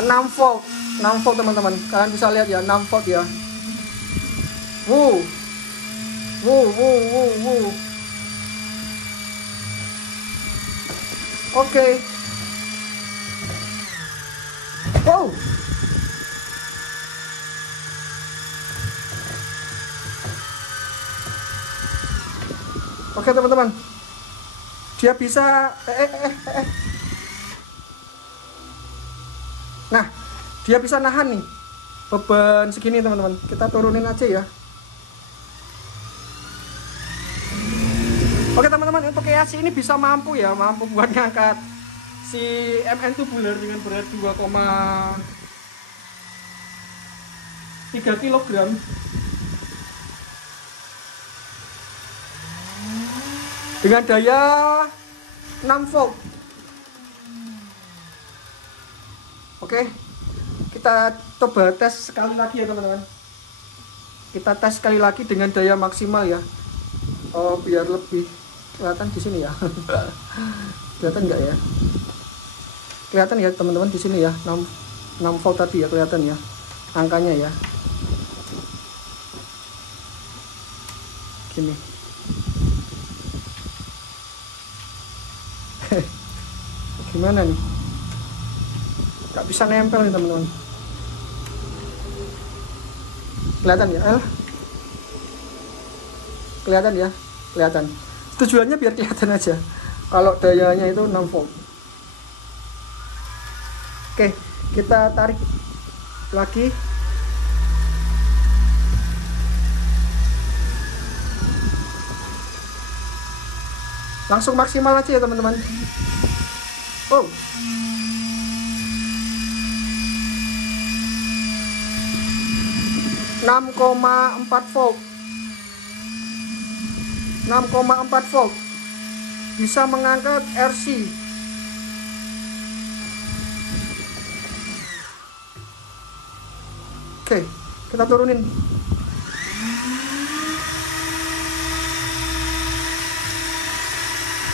6 volt. 6 volt teman-teman. Kalian bisa lihat ya, 6 volt ya. Wuh. Wuh, wuh, wuh, wuh. Oke. Wow. Oke teman-teman, dia bisa Nah, dia bisa nahan nih beban segini teman-teman. Kita turunin aja ya. Oke teman-teman, untuk ESC ini bisa mampu ya, mampu buat ngangkat si MN tubular dengan berat 2,3 kg. Dengan daya 6 volt. Oke, kita coba tes sekali lagi ya teman-teman. Kita tes sekali lagi dengan daya maksimal ya. Oh, biar lebih kelihatan di sini ya. Kelihatan nggak ya? Kelihatan ya teman-teman di sini ya, 6 volt tadi ya, kelihatan ya angkanya ya. Gini. Gimana nih? Nggak bisa nempel nih teman-teman. Kelihatan ya? Kelihatan ya? Kelihatan. Tujuannya biar kelihatan aja. Kalau dayanya itu 6 volt. Oke, kita tarik lagi. Langsung maksimal aja ya teman-teman. Oh. Enam koma 4 volt. 6,4 volt. Bisa mengangkat RC. Oke, kita turunin.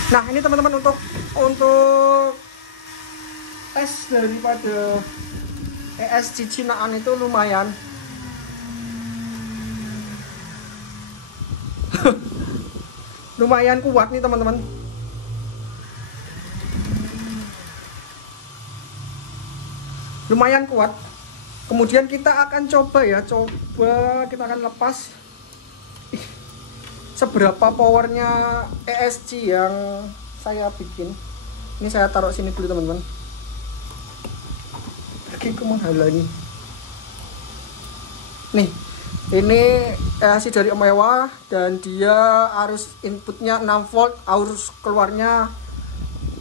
Nah, ini teman-teman untuk tes daripada ESC Cinaan itu lumayan. Lumayan kuat nih teman-teman. Lumayan kuat. Kemudian kita akan coba ya, kita akan lepas seberapa powernya ESC yang saya bikin. Ini saya taruh sini dulu teman-teman. Kakiku menghalangi. Nih, ini ESC dari Omewa, dan dia arus inputnya 6 volt, arus keluarnya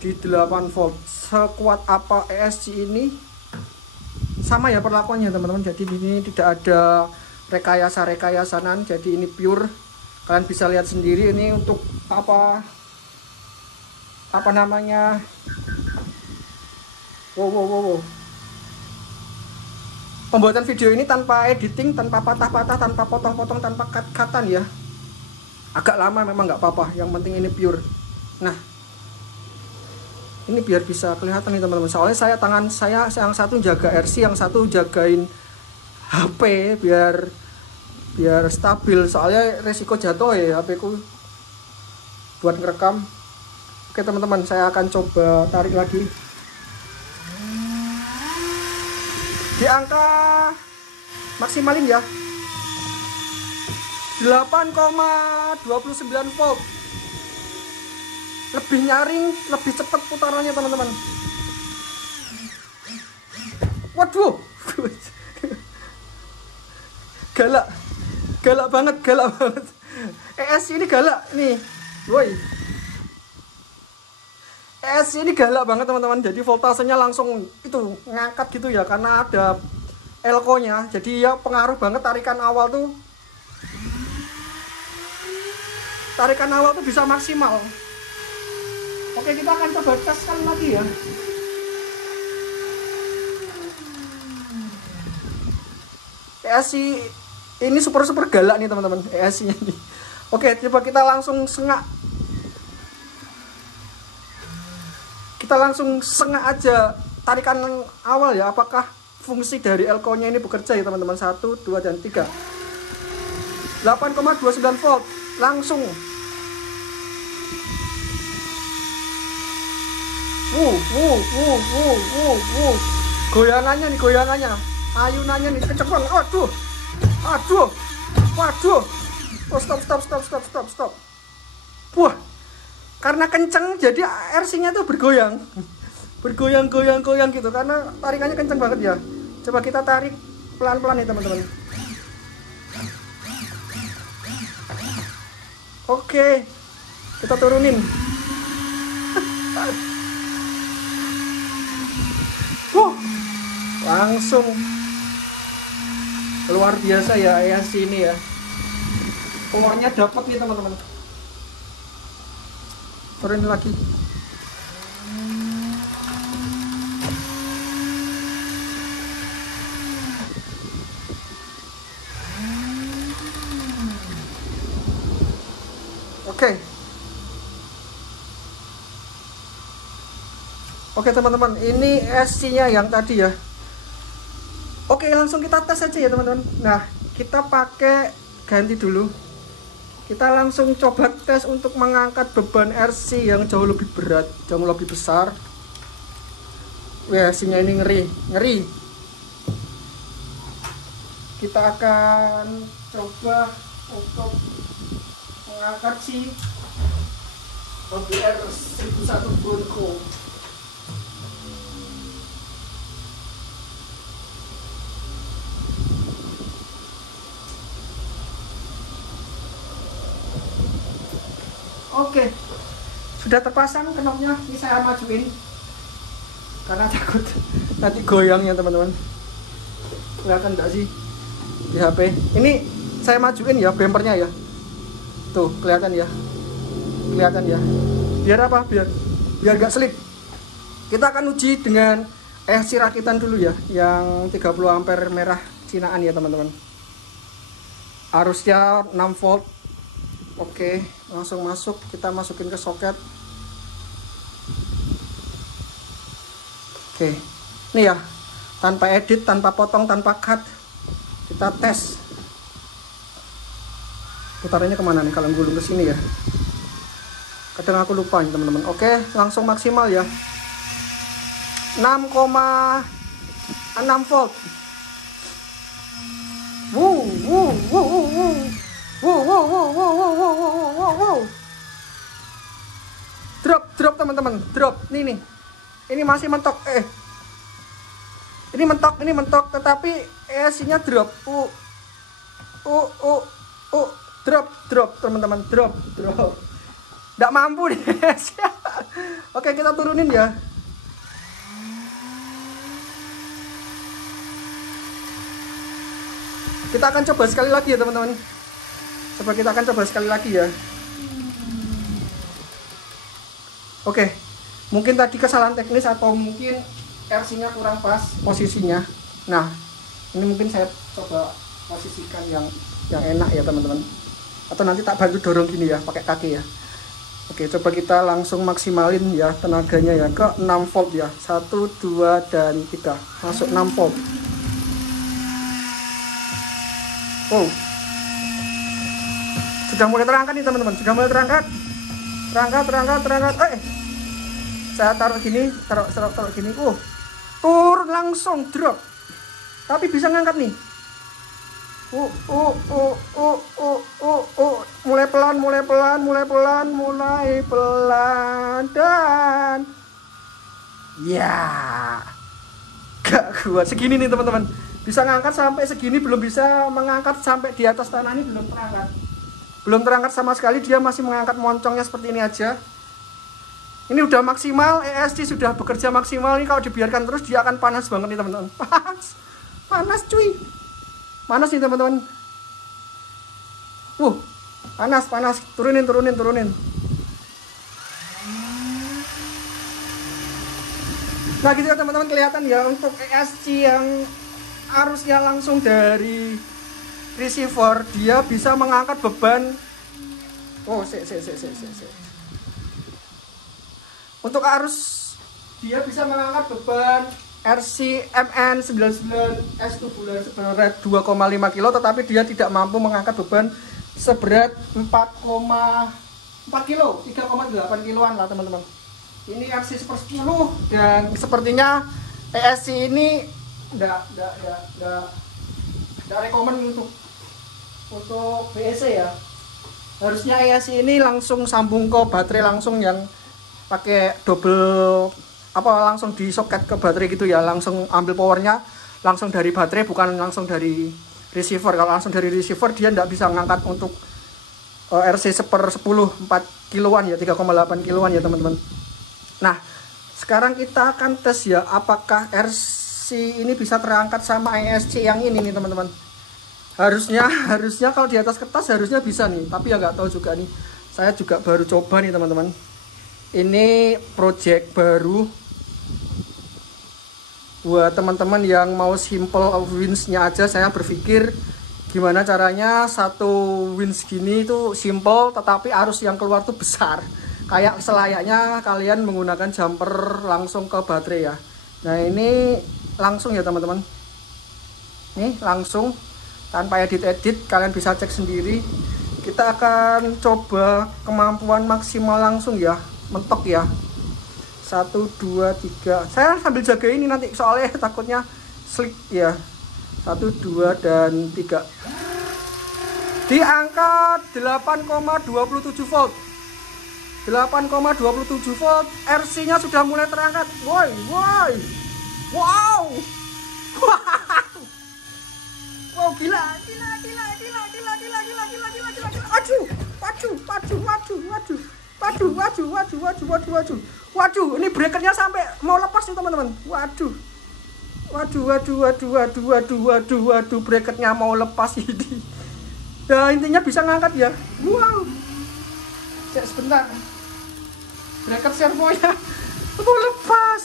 di 8 volt. Sekuat apa ESC ini? Sama ya perlakuannya teman-teman. Jadi ini tidak ada rekayasa-rekayasanan. Jadi ini pure. Kalian bisa lihat sendiri ini untuk apa namanya, Wow. Pembuatan video ini tanpa editing, tanpa patah-patah, tanpa potong-potong, tanpa cut-cutan ya. Agak lama memang nggak apa-apa, yang penting ini pure. Nah, ini biar bisa kelihatan nih teman-teman. Soalnya tangan saya yang satu jaga RC, yang satu jagain HP biar stabil. Soalnya resiko jatuh ya HP ku buat ngerekam. Oke teman-teman, saya akan coba tarik lagi. Di angka maksimalin ya, 8,29 volt. Lebih nyaring, lebih cepat putarannya teman-teman. Waduh, galak banget. ES ini galak nih, woi. ES ini galak banget teman-teman. Jadi voltasenya langsung itu ngangkat gitu ya, karena ada elko-nya. Jadi ya pengaruh banget tarikan awal tuh. Tarikan awal tuh bisa maksimal. Oke, kita akan coba tes sekali lagi ya. ES ini super galak nih teman-teman, ES-nya nih. Oke, coba kita langsung sengak. Kita langsung sengak aja tarikan awal ya, apakah fungsi dari elko-nya ini bekerja ya teman-teman. 1, 2, dan 3. 8,29 volt langsung. Goyangannya, ayunannya nih kenceng banget. Waduh. Oh, stop. Wah, karena kenceng jadi RC-nya tuh bergoyang gitu, karena tarikannya kenceng banget ya. Coba kita tarik pelan-pelan nih teman-teman. Oke, kita turunin. Langsung luar biasa ya ES ini ya. Powernya dapat nih teman-teman. Turunin lagi. Oke teman-teman, ini SC-nya yang tadi ya. Oke, langsung kita tes aja ya teman-teman. Nah, kita pakai ganti dulu. Kita langsung coba tes untuk mengangkat beban RC yang jauh lebih berat, jauh lebih besar. Wah, RC-nya ini ngeri. Kita akan coba untuk mengangkat si OBR 1001 Bronco. Oke, sudah terpasang knopnya. Ini saya majuin karena takut nanti goyang ya teman-teman. Kelihatan nggak sih di HP? Ini saya majuin ya bempernya ya. Tuh kelihatan ya, Biar apa? Biar nggak selip. Kita akan uji dengan ESC rakitan dulu ya, yang 30 ampere merah Cinaan ya teman-teman. Arusnya 6 volt. Oke, langsung masuk. Kita masukin ke soket. Oke, ini ya, tanpa edit, tanpa potong, tanpa cut, kita tes. Putarannya kemana nih? Kalau gulung ke sini ya. Kadang aku lupa nih teman-teman. Oke, langsung maksimal ya. 6,6 volt. Wow. Drop teman-teman, drop. Nih. Ini masih mentok. Ini mentok, tetapi ESC-nya drop. Drop teman-teman, drop. Nggak mampu nih. Oke, kita turunin ya. Kita akan coba sekali lagi ya teman-teman. Oke, mungkin tadi kesalahan teknis atau mungkin RC-nya kurang pas posisinya. Nah, ini mungkin saya coba posisikan yang enak ya teman-teman. Atau nanti tak bantu dorong gini ya, pakai kaki ya. Oke, coba kita langsung maksimalin ya tenaganya ya ke 6 volt ya. 1, 2, dan 3. Masuk 6 volt. Wow. Sudah mulai terangkat nih teman-teman. Sudah mulai terangkat. Terangkat. Saya taruh gini, taruh gini. Turun langsung drop. Tapi bisa ngangkat nih. Mulai pelan dan ya gak kuat segini nih teman-teman. Bisa ngangkat sampai segini, belum bisa mengangkat sampai di atas tanah ini, belum terangkat sama sekali. Dia masih mengangkat moncongnya seperti ini aja. Ini udah maksimal, ESC sudah bekerja maksimal. Ini kalau dibiarkan terus dia akan panas banget nih teman-teman. Panas cuy. Panas nih teman-teman. Panas. Turunin. Nah gitu ya teman-teman, kelihatan ya untuk ESC yang arusnya langsung dari receiver, dia bisa mengangkat beban. Untuk arus dia bisa mengangkat beban RC MN99 S tubular seberat 2,5 kilo, tetapi dia tidak mampu mengangkat beban seberat 4,4 kilo, 3,8 kiloan lah teman-teman. Ini RC 1/10 dan sepertinya ESC ini enggak rekomen untuk BEC ya. Harusnya ESC ini langsung sambung ke baterai langsung, yang pakai double langsung di soket ke baterai gitu ya, langsung ambil powernya langsung dari baterai, bukan langsung dari receiver. Kalau langsung dari receiver dia tidak bisa ngangkat untuk RC 1/10 4 kiloan ya, 3,8 kiloan ya teman-teman. Nah sekarang kita akan tes ya apakah RC ini bisa terangkat sama ESC yang ini nih teman-teman. Harusnya kalau di atas kertas harusnya bisa nih, tapi ya nggak tahu juga nih. Saya juga baru coba nih teman-teman. Ini project baru buat teman-teman yang mau simple winch-nya aja. Saya berpikir gimana caranya satu winch gini itu simple tetapi arus yang keluar tuh besar, kayak selayaknya kalian menggunakan jumper langsung ke baterai ya. Nah ini langsung ya teman-teman, ini langsung tanpa edit-edit, kalian bisa cek sendiri. Kita akan coba kemampuan maksimal langsung ya, mentok ya. 1, 2, 3. Saya sambil jaga ini nanti soalnya takutnya slick ya. 1, 2, dan 3. Di angka 8,27 volt. 8,27 volt. RC-nya sudah mulai terangkat. Woi. Wow. Wow, gila. Waduh, ini breakernya sampai mau lepas nih teman-teman. Waduh, breakernya mau lepas ini. Ya intinya bisa ngangkat ya. Wow. Cek sebentar. Breaker servonya mau lepas.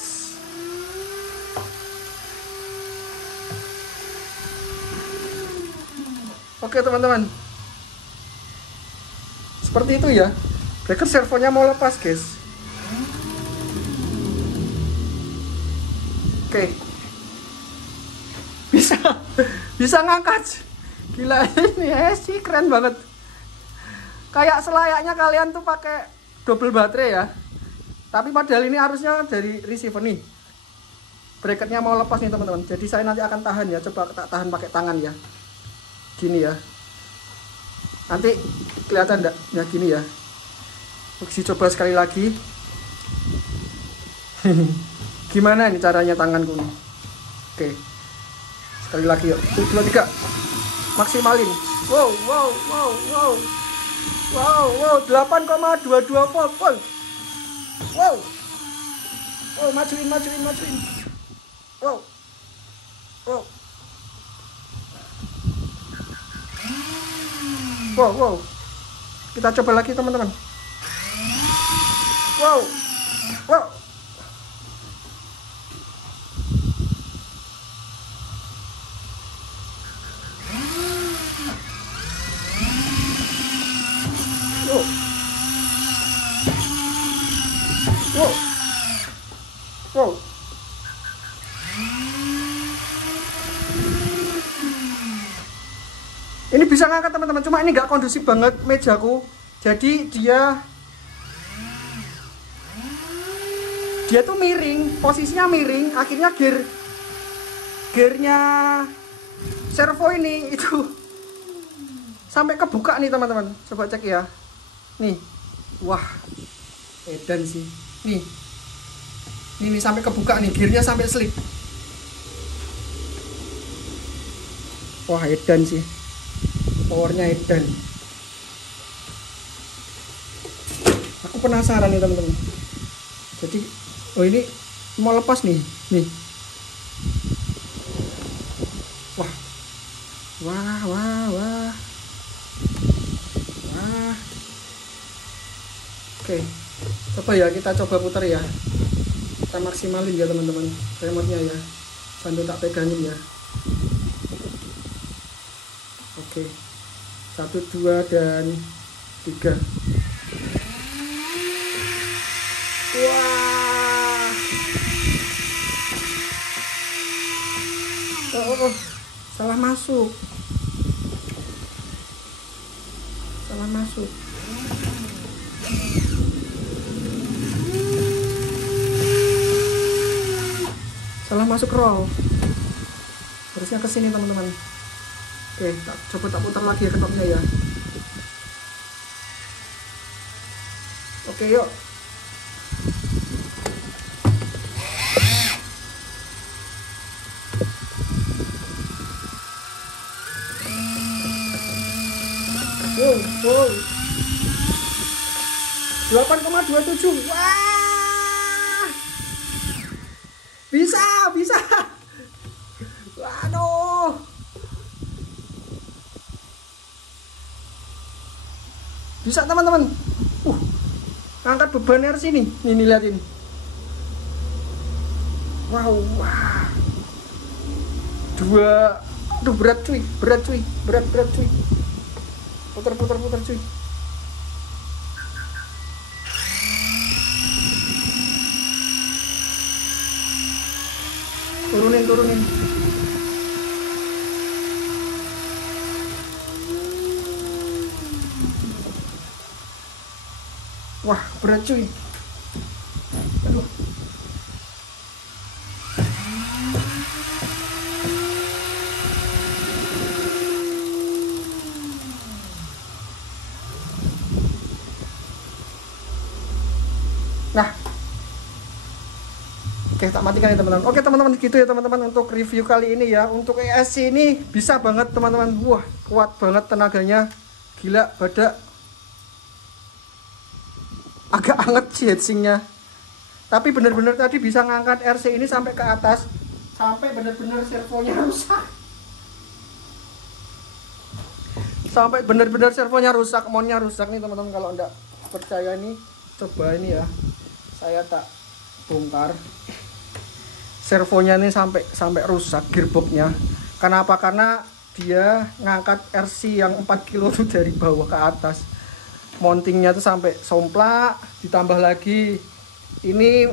Oke teman-teman, seperti itu ya. Breaker servonya mau lepas guys. Oke, bisa ngangkat. Gila ini sih keren banget. Kayak selayaknya kalian tuh pakai double baterai ya. Tapi padahal ini arusnya dari receiver nih. Bracketnya mau lepas nih teman-teman. Jadi saya nanti akan tahan ya. Coba tak tahan pakai tangan ya. Gini ya. Nanti kelihatan enggak? Ya gini ya. Uji coba sekali lagi. Gimana ini caranya tanganku nih? Oke. Sekali lagi yuk. 1, 2, 3. Maksimalin. Wow. 8,22 volt. Wow. Majuin. Wow. Kita coba lagi teman-teman. Wow. Ini bisa ngangkat teman-teman, cuma ini nggak kondusif banget mejaku. Jadi dia tuh miring, posisinya miring, akhirnya gearnya servo ini itu sampai kebuka nih teman-teman. Coba cek ya. Nih. Wah. Edan sih. Nih. Ini sampai kebuka nih, gearnya sampai slip. Wah, edan sih. Powernya edan. Aku penasaran nih teman-teman. Jadi, oh ini mau lepas nih. Nih. Wah. Wah, wah, wah. Wah. Oke. Coba ya, kita coba putar ya. Kita maksimalin ya teman-teman. Remote-nya ya. Bantu tak pegangin ya. Oke. 1, 2 dan 3. Wah. Oh. Salah masuk. Salah masuk. Salah masuk roll. Harusnya ke sini teman-teman. Oke, coba tak putar lagi ya knopnya ya. Oke, yuk. Wow. 8,27. Wah. Bisa. Waduh. Bisa teman-teman. Angkat beban RC nih. Nih liatin. Wow. Aduh berat cuy. Berat cuy. Putar cuy. Turunin. Wah, berat cuy. Aduh. Nah. Oke, tak matikan ya teman-teman. Oke teman-teman, gitu ya teman-teman untuk review kali ini ya. Untuk ESC ini bisa banget teman-teman. Wah, kuat banget tenaganya. Gila, badak. Agak anget sih heatsinknya. Tapi bener-bener tadi bisa ngangkat RC ini sampai ke atas. Sampai bener-bener servonya rusak. Monnya rusak nih teman-teman. Kalau enggak percaya nih, coba ini ya. Saya tak bongkar. Servonya ini sampai rusak gearboxnya. Kenapa? Karena dia ngangkat RC yang 4 kilo tuh dari bawah ke atas. Mountingnya tuh sampai somplak. Ditambah lagi ini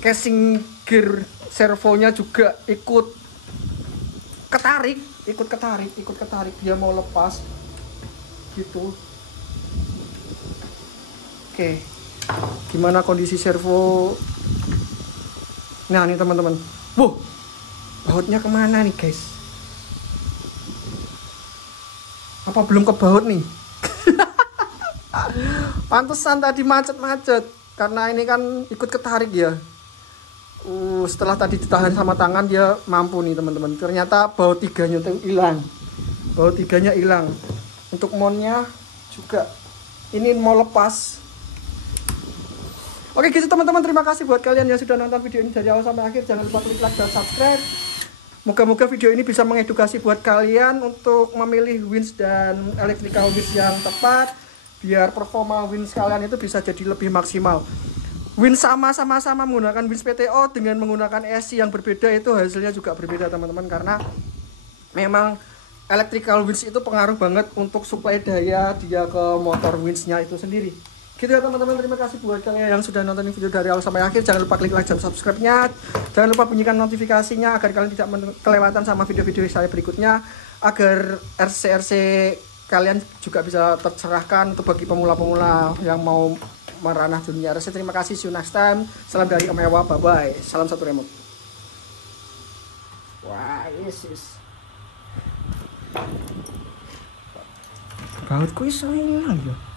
casing gear servonya juga ikut ketarik. Dia mau lepas gitu. Oke. Gimana kondisi servo? Nah nih teman-teman. Wuh, bautnya kemana nih guys? Apa belum ke baut nih? Pantesan tadi macet karena ini kan ikut ketarik ya. Setelah tadi ditahan sama tangan dia mampu nih teman-teman. Ternyata baut 3-nya tuh hilang. Untuk monnya juga ini mau lepas. Oke gitu teman-teman, terima kasih buat kalian yang sudah nonton video ini dari awal sampai akhir. Jangan lupa klik like dan subscribe. Moga-moga video ini bisa mengedukasi buat kalian untuk memilih winch dan electrical winch yang tepat, biar performa winch kalian itu bisa jadi lebih maksimal. Winch sama-sama menggunakan winch PTO dengan menggunakan ESC yang berbeda itu hasilnya juga berbeda teman-teman, karena memang electrical winch itu pengaruh banget untuk suplai daya dia ke motor winchnya itu sendiri. Gitu ya teman-teman, terima kasih buat kalian yang sudah nonton video dari awal sampai akhir. Jangan lupa klik like dan subscribe-nya. Jangan lupa bunyikan notifikasinya agar kalian tidak kelewatan sama video-video saya berikutnya, agar RC kalian juga bisa tercerahkan untuk bagi pemula-pemula yang mau meranah dunia RC. Terima kasih, see you next time. Salam dari Om Ewa, bye bye. Salam satu remote. Wah, yes. Bautku iso hilang ya.